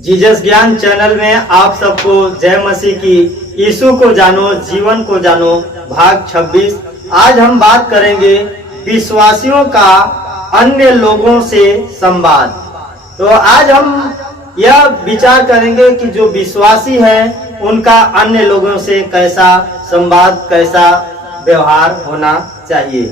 Jesus ज्ञान channel में आप सबको जय मसीह की। यीशु को जानो, जीवन को जानो, भाग 26। आज हम बात करेंगे विश्वासियों का अन्य लोगों से संवाद। तो आज हम यह विचार करेंगे कि जो विश्वासी हैं उनका अन्य लोगों से कैसा संवाद, कैसा व्यवहार होना चाहिए।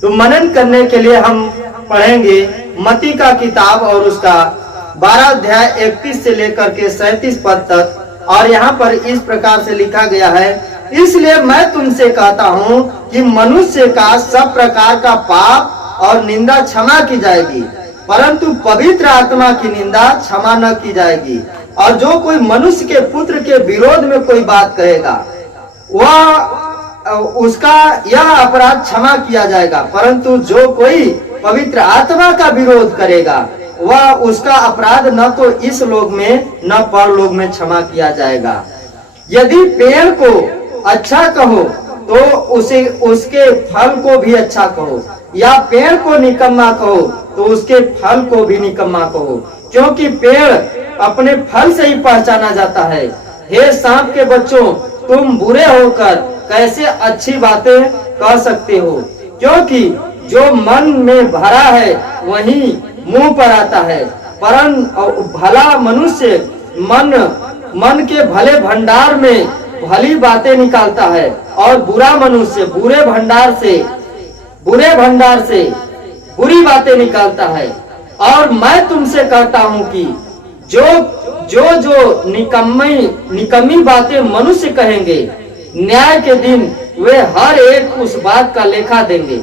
तो मनन करने के लिए हम पढ़ेंगे मत्ती का किताब और उसका 12 अध्याय 31 से लेकर के 37 पद तक। और यहाँ पर इस प्रकार से लिखा गया है, इसलिए मैं तुमसे कहता हूँ कि मनुष्य का सब प्रकार का पाप और निंदा क्षमा की जाएगी, परंतु पवित्र आत्मा की निंदा क्षमा न की जाएगी। और जो कोई मनुष्य के पुत्र के विरोध में कोई बात कहेगा वह उसका यह अपराध क्षमा किया जाएगा, परंतु जो कोई पवित्र आत्मा का विरोध करेगा वह उसका अपराध न तो इस लोक में न परलोक में क्षमा किया जाएगा। यदि पेड़ को अच्छा कहो तो उसे उसके फल को भी अच्छा कहो, या पेड़ को निकम्मा कहो तो उसके फल को भी निकम्मा कहो, क्योंकि पेड़ अपने फल से ही पहचाना जाता है। हे सांप के बच्चों, तुम बुरे होकर कैसे अच्छी बातें कह सकते हो, क्योंकि जो मन में भरा है वही मुंह पर आता है। परंतु भला मनुष्य मन के भले भंडार में भली बातें निकालता है, और बुरा मनुष्य बुरे भंडार से बुरी बातें निकालता है। और मैं तुमसे कहता हूँ कि जो निकम्मी बातें मनुष्य कहेंगे, न्याय के दिन वे हर एक उस बात का लेखा देंगे,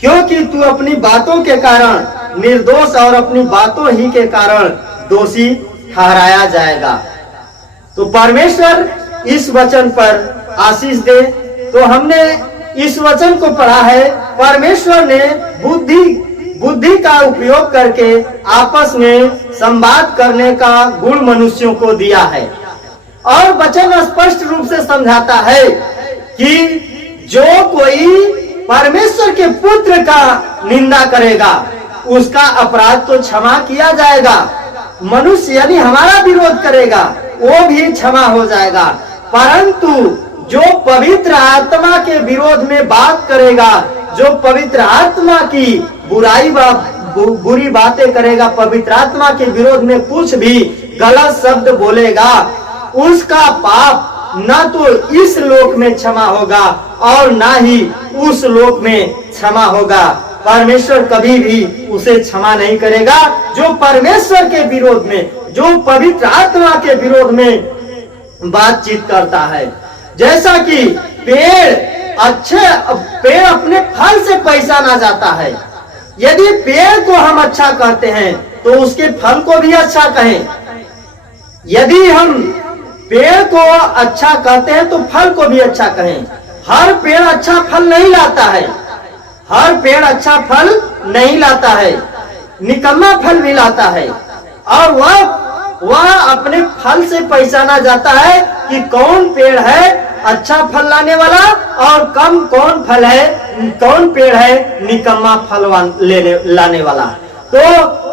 क्योंकि तू अपनी बातों के कारण निर्दोष और अपनी बातों ही के कारण दोषी ठहराया जाएगा। तो परमेश्वर इस वचन पर आशीष दे। तो हमने इस वचन को पढ़ा है, परमेश्वर ने बुद्धि का उपयोग करके आपस में संवाद करने का गुण मनुष्यों को दिया है। और वचन स्पष्ट रूप से समझाता है कि जो कोई परमेश्वर के पुत्र का निंदा करेगा उसका अपराध तो क्षमा किया जाएगा। मनुष्य यानी हमारा विरोध करेगा वो भी क्षमा हो जाएगा, परंतु जो पवित्र आत्मा के विरोध में बात करेगा, जो पवित्र आत्मा की बुरी बातें करेगा, पवित्र आत्मा के विरोध में कुछ भी गलत शब्द बोलेगा, उसका पाप न तो इस लोक में क्षमा होगा और न ही उस लोक में क्षमा होगा। परमेश्वर कभी भी उसे क्षमा नहीं करेगा जो परमेश्वर के विरोध में, जो पवित्र आत्मा के विरोध में बातचीत करता है। जैसा कि पेड़ अपने फल से पहचाना जाता है। यदि पेड़ को हम अच्छा कहते हैं तो उसके फल को भी अच्छा कहें। यदि हम पेड़ को अच्छा कहते हैं तो फल को भी अच्छा कहें। हर पेड़ अच्छा फल नहीं लाता है, हर पेड़ अच्छा फल नहीं लाता है, निकम्मा फल भी लाता है। और वह अपने फल से पहचाना जाता है कि कौन पेड़ है अच्छा फल लाने वाला और कौन पेड़ है निकम्मा फल लाने वाला। तो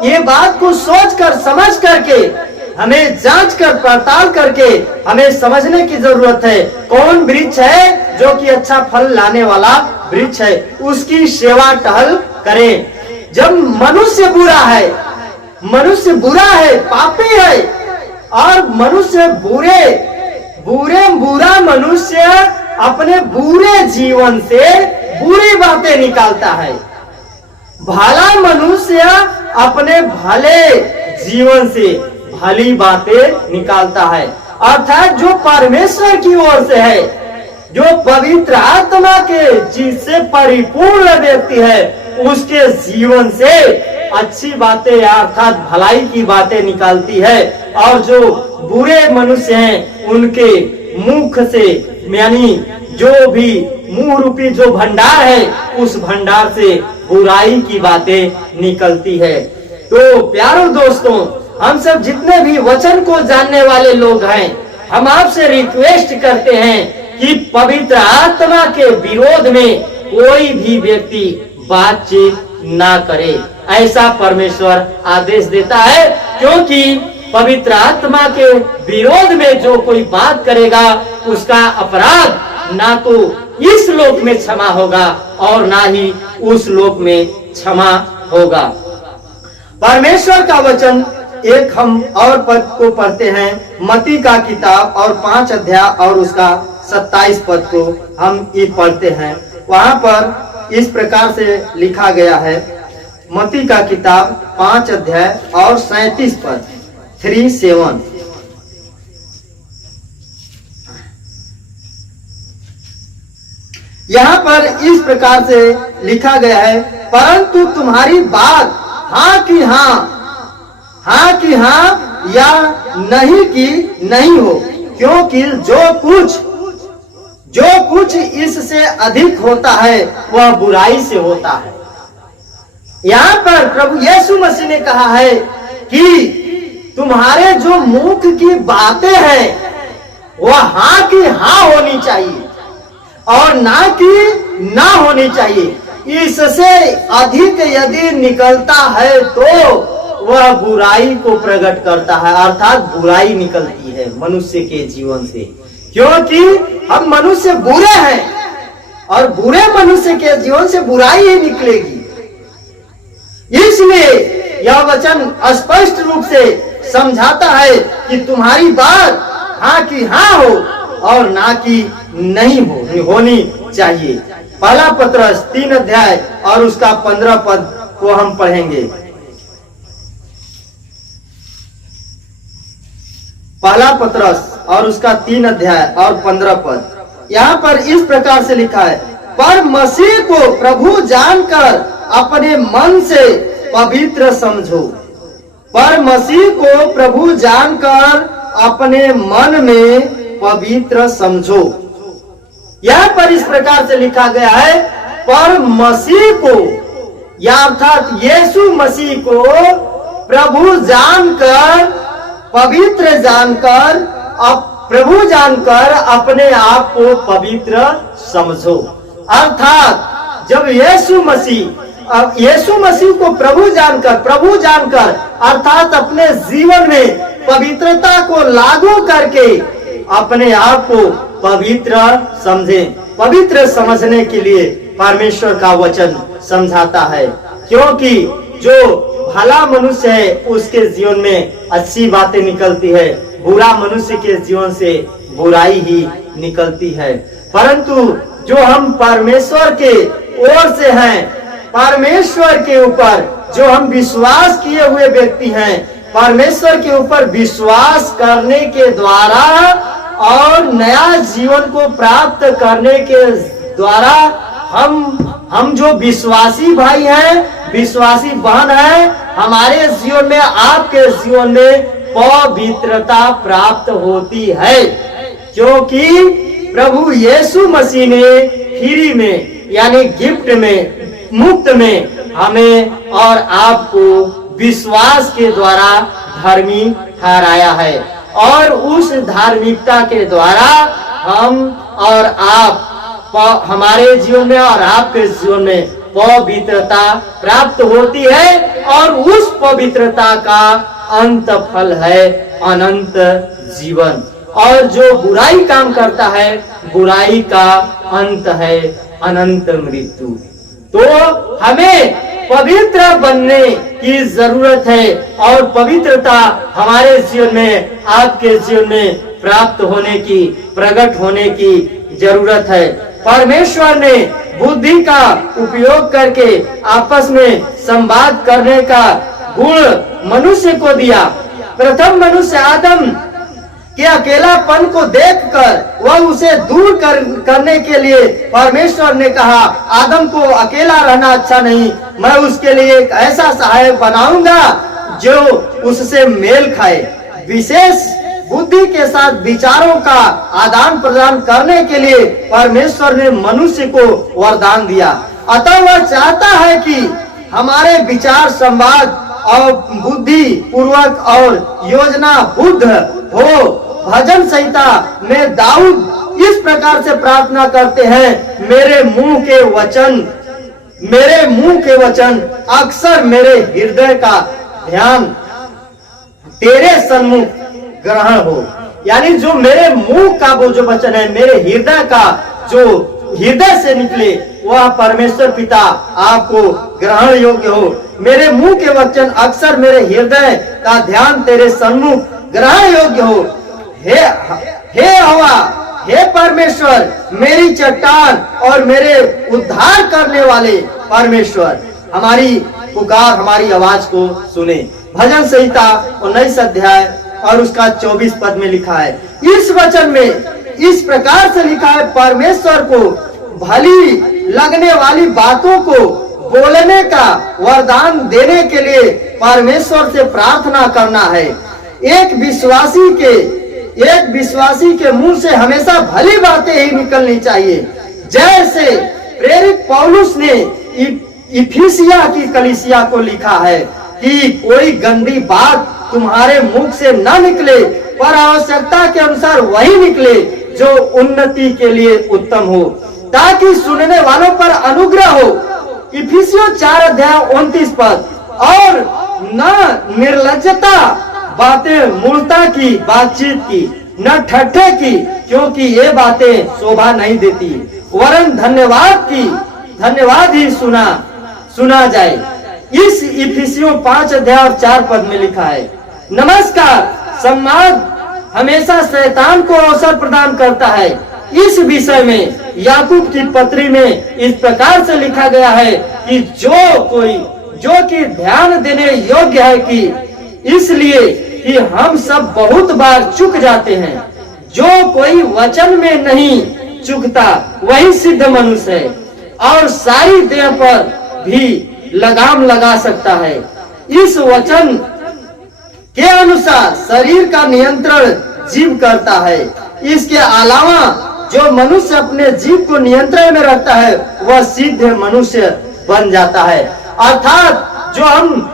ये बात को सोच कर समझ करके हमें जांच कर पड़ताल करके हमें समझने की जरूरत है, कौन वृक्ष है जो कि अच्छा फल लाने वाला वृक्ष है, उसकी सेवा टहल करें। जब मनुष्य बुरा है, पापी है, और मनुष्य बुरा मनुष्य अपने बुरे जीवन से बुरी बातें निकालता है। भला मनुष्य अपने भले जीवन से भली बातें निकालता है। अर्थात जो परमेश्वर की ओर से है, जो पवित्र आत्मा के जिससे परिपूर्ण व्यक्ति है, उसके जीवन से अच्छी बातें अर्थात भलाई की बातें निकालती है। और जो बुरे मनुष्य हैं उनके मुख से यानी जो भी मुंह रूपी जो भंडार है उस भंडार से बुराई की बातें निकलती है। तो प्यारे दोस्तों, हम सब जितने भी वचन को जानने वाले लोग हैं, हम आपसे रिक्वेस्ट करते हैं कि पवित्र आत्मा के विरोध में कोई भी व्यक्ति बातचीत ना करे। ऐसा परमेश्वर आदेश देता है, क्योंकि पवित्र आत्मा के विरोध में जो कोई बात करेगा उसका अपराध ना तो इस लोक में क्षमा होगा और ना ही उस लोक में क्षमा होगा। परमेश्वर का वचन एक हम और पद को पढ़ते हैं, मत्ती का किताब और 5 अध्याय और उसका 27 पद को हम ये पढ़ते हैं। वहां पर इस प्रकार से लिखा गया है, मत्ती का किताब 5 अध्याय और 37 पद 3:7। यहाँ पर इस प्रकार से लिखा गया है, परंतु तुम्हारी बात हाँ कि हाँ या नहीं कि नहीं हो, क्योंकि जो कुछ इससे अधिक होता है वह बुराई से होता है। यहाँ पर प्रभु यीशु मसीह ने कहा है कि तुम्हारे जो मुख की बातें हैं वह हाँ की हाँ होनी चाहिए और ना की ना होनी चाहिए। इससे अधिक यदि निकलता है तो वह बुराई को प्रकट करता है, अर्थात बुराई निकलती है मनुष्य के जीवन से, क्योंकि हम मनुष्य बुरे हैं और बुरे मनुष्य के जीवन से बुराई ही निकलेगी। इसलिए यह वचन स्पष्ट रूप से समझाता है कि तुम्हारी बात हाँ की हाँ हो और ना की नहीं होनी चाहिए। पहला पत्रस 3 अध्याय और उसका 15 पद को हम पढ़ेंगे। पहला पत्रस और उसका 3 अध्याय और 15 पद। यहाँ पर इस प्रकार से लिखा है, पर मसीह को प्रभु जानकर अपने मन से पवित्र समझो। पर मसीह को प्रभु जानकर अपने मन में पवित्र समझो। यहाँ पर इस प्रकार से लिखा गया है, पर मसीह को या अर्थात यीशु मसीह को प्रभु जानकर पवित्र जानकर प्रभु जानकर अपने आप को पवित्र समझो। अर्थात जब यीशु मसीह को प्रभु जानकर अर्थात अपने जीवन में पवित्रता को लागू करके अपने आप को पवित्र समझे। पवित्र समझने के लिए परमेश्वर का वचन समझाता है, क्योंकि जो भला मनुष्य है उसके जीवन में अच्छी बातें निकलती है, बुरा मनुष्य के जीवन से बुराई ही निकलती है। परंतु जो हम परमेश्वर के ओर से हैं, परमेश्वर के ऊपर जो हम विश्वास किए हुए व्यक्ति हैं, परमेश्वर के ऊपर विश्वास करने के द्वारा और नया जीवन को प्राप्त करने के द्वारा हम जो विश्वासी भाई हैं, विश्वासी बहन हैं, हमारे जीवन में, आपके जीवन में पवित्रता प्राप्त होती है, क्योंकि प्रभु यीशु मसीह ने फ्री में यानी गिफ्ट में, मुफ्त में हमें और आपको विश्वास के द्वारा धर्मी ठहराया है। और उस धार्मिकता के द्वारा हम और आप हमारे जीवन में और आपके जीवन में पवित्रता प्राप्त होती है, और उस पवित्रता का अंत फल है अनंत जीवन। और जो बुराई काम करता है, बुराई का अंत है अनंत मृत्यु। तो हमें पवित्र बनने की जरूरत है, और पवित्रता हमारे जीवन में, आपके जीवन में प्राप्त होने की, प्रकट होने की जरूरत है। परमेश्वर ने बुद्धि का उपयोग करके आपस में संवाद करने का गुण मनुष्य को दिया। प्रथम मनुष्य आदम के अकेलापन को देखकर वह उसे दूर करने के लिए परमेश्वर ने कहा, आदम को अकेला रहना अच्छा नहीं, मैं उसके लिए एक ऐसा सहायक बनाऊंगा जो उससे मेल खाए। विशेष बुद्धि के साथ विचारों का आदान प्रदान करने के लिए परमेश्वर ने मनुष्य को वरदान दिया। अतः वह चाहता है कि हमारे विचार संवाद और बुद्धि पूर्वक और योजना बुद्ध हो। भजन संहिता में दाऊद इस प्रकार से प्रार्थना करते हैं, मेरे मुंह के वचन अक्सर मेरे हृदय का ध्यान तेरे सन्मुख ग्रहण हो। यानी जो मेरे मुंह का वो जो वचन है, मेरे हृदय का जो हृदय से निकले, वह परमेश्वर पिता आपको ग्रहण योग्य हो। मेरे मुंह के वचन अक्सर मेरे हृदय का ध्यान तेरे सन्मुख ग्रहण योग्य हो। हे हवा, हे परमेश्वर, मेरी चट्टान और मेरे उद्धार करने वाले परमेश्वर, हमारी पुकार, हमारी आवाज को सुने। भजन संहिता 19 अध्याय और उसका 24 पद में लिखा है। इस वचन में इस प्रकार से लिखा है, परमेश्वर को भली लगने वाली बातों को बोलने का वरदान देने के लिए परमेश्वर से प्रार्थना करना है। एक विश्वासी के मुंह से हमेशा भली बातें ही निकलनी चाहिए। जैसे प्रेरित पौलुस ने इफिसिया की कलीसिया को लिखा है कि कोई गंदी बात तुम्हारे मुख से न निकले, पर आवश्यकता के अनुसार वही निकले जो उन्नति के लिए उत्तम हो, ताकि सुनने वालों पर अनुग्रह हो। इफिसियों 4 अध्याय 29 पद। और न निर्लज्जता बातें, मूर्खता की बातचीत की, न ठट्ठे की, क्योंकि ये बातें शोभा नहीं देती, वरन धन्यवाद ही सुना जाए। इस इफिसियों 5 अध्याय और 4 पद में लिखा है। नमस्कार, सम्मान हमेशा शैतान को अवसर प्रदान करता है। इस विषय में याकूब की पत्री में इस प्रकार से लिखा गया है कि जो कि ध्यान देने योग्य है, कि इसलिए कि हम सब बहुत बार चूक जाते हैं। जो कोई वचन में नहीं चूकता वही सिद्ध मनुष्य है और सारी देह पर भी लगाम लगा सकता है। इस वचन के अनुसार शरीर का नियंत्रण जीव करता है। इसके अलावा जो मनुष्य अपने जीव को नियंत्रण में रखता है वह सिद्ध मनुष्य बन जाता है। अर्थात जो हम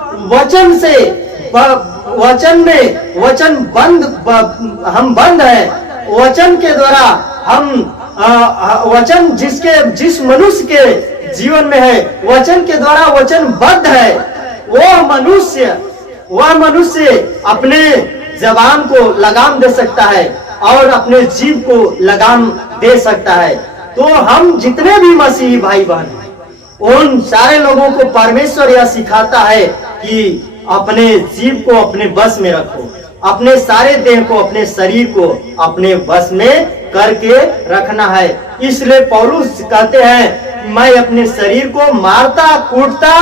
हम बंद है, वचन के द्वारा हम वचन जिस मनुष्य के जीवन में है, वचन के द्वारा वचनबद्ध है, वह मनुष्य अपने जबान को लगाम दे सकता है और अपने जीव को लगाम दे सकता है। तो हम जितने भी मसीही भाई बहन हैं, उन सारे लोगों को परमेश्वर यह सिखाता है कि अपने जीव को अपने बस में रखो, अपने सारे देह को, अपने शरीर को अपने बस में करके रखना है। इसलिए पौलुस कहते हैं, मैं अपने शरीर को मारता कूटता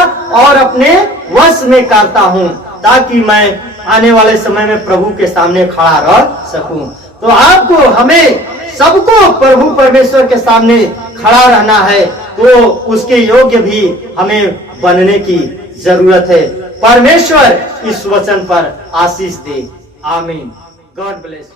और अपने वश में करता हूँ, ताकि मैं आने वाले समय में प्रभु के सामने खड़ा रह सकूं। तो आपको, हमें सबको प्रभु परमेश्वर के सामने खड़ा रहना है, तो उसके योग्य भी हमें बनने की जरूरत है। परमेश्वर इस वचन पर आशीष दे। आमीन। God bless.